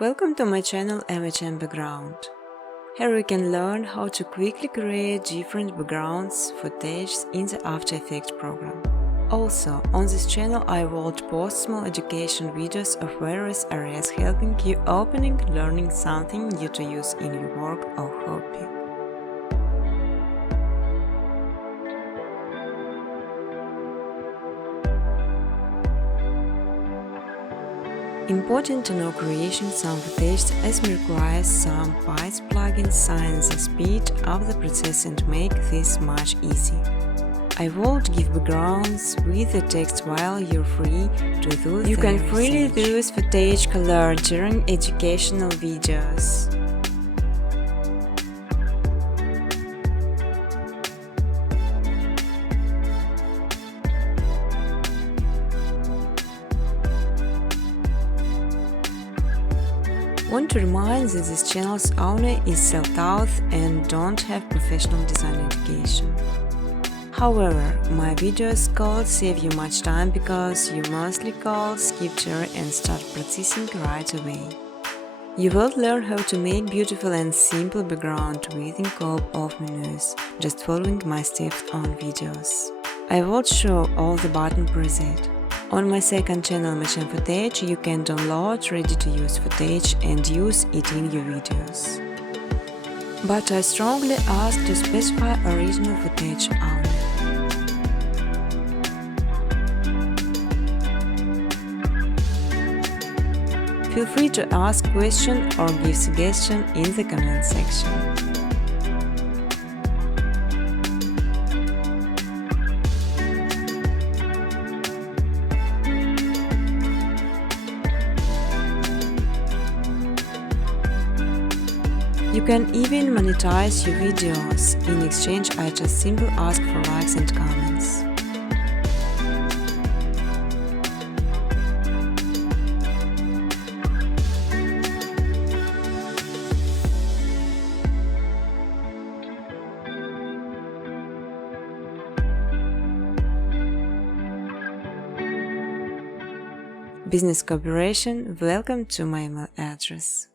Welcome to my channel MHM Background. Here you can learn how to quickly create different backgrounds footage in the After Effects program. Also, on this channel I will post small education videos of various areas helping you opening, learning something new to use in your work or hobby. Important to know creating some footage as it requires some Python plugins sign the speed of the process and make this much easy. I won't give backgrounds with the text while you're free to do You can freely use footage color during educational videos. Want to remind that this channel's owner is self-taught and don't have professional design education. However, my videos could save you much time because you mostly could skip through and start practicing right away. You will learn how to make beautiful and simple background within a couple of minutes, just following my steps on videos. I will show all the button preset. On my second channel MHM Footage, you can download ready-to-use footage and use it in your videos. But I strongly ask to specify original footage only. Feel free to ask questions or give suggestions in the comment section. You can even monetize your videos. In exchange, I just simply ask for likes and comments. Business cooperation, welcome to my email address.